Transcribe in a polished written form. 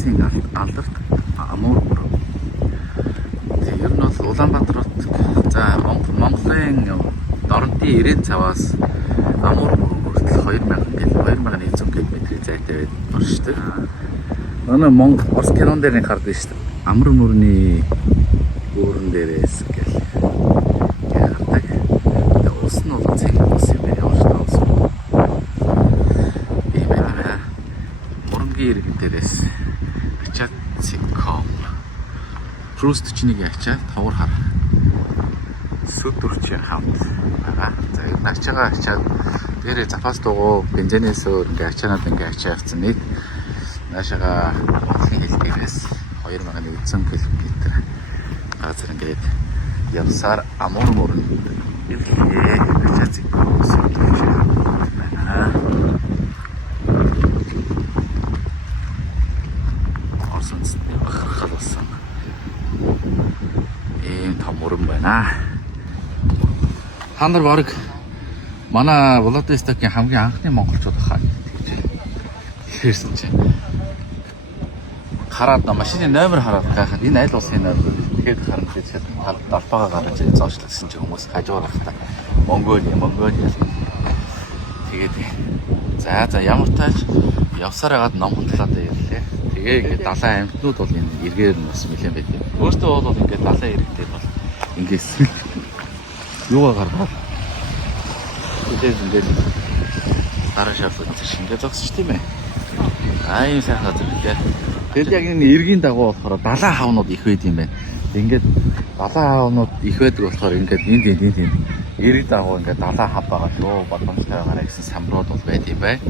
Улсын алдарт Амур мөрөг. Тэг ер нь бол Улаанбаатар хот за Монголын дорнотын 90 цаваас Амур мөрөг хүртэл 2100 км зайтай байна шүү дээ. Манай Монгол Орос кинон дээр гардаг шүү дээ. Амур мөрний өөрөн дээрээс гэл яадаг. Тэг ус нь бол цэнгэл ус юм байна. Ямар ч таус. Мөрөнгийн иргэн дээрээс ачаад цэком. Рус 41 ачаад товор хар. Сүдүрчийн хамт байгаа. За энэ ачаагаа ачаад дээрээ запас дугуй бензинээс өөр ингээ ачаанууд ингээ ачаагдсан нэг наашаага Монголын хэлбэрээс 2100 км газар ингээд явсаар Амур мөрөнд ирлээ. Ачаад цэком сүдүрчийн хамт байна. Халуулсан. Том мөрөн байна. Та нар баг манай Владивостокийн хамгийн анхны монголчууд хаа гэж хэлсэн чинь хараад машины номер хараад гайхаад энэ аль улсын номер тэгэхэд харан тэгээд далбаага гаргаж зоочлсон чинь хүмүүс хажуугаар хата Монголиа тэгээд за ямар тааж явсаар хагаад ном хөндлөөд ирлээ. Тэгээ ингээд далайн амьтнууд бол энэ эргээр нь бас нэлээд байд. Өөртөө бол ингээд далайн эрэг дээр бол ингээд юугаар гаргаад тэгээд дараа шавхад шингээ зогсож тийм ээ. Ийм сайхан газар гэлээ. Тэгэл яг энэ эргийн дагуу болохоор далайн хавнууд их байд юм байна. Ингээд далайн хавнууд их байдаг болохоор ингээд энд эрэг дагуу ингээд далайн хав байгаа шүү. Боломжтой байгаарай гэсэн самрууд бол байд юм байна.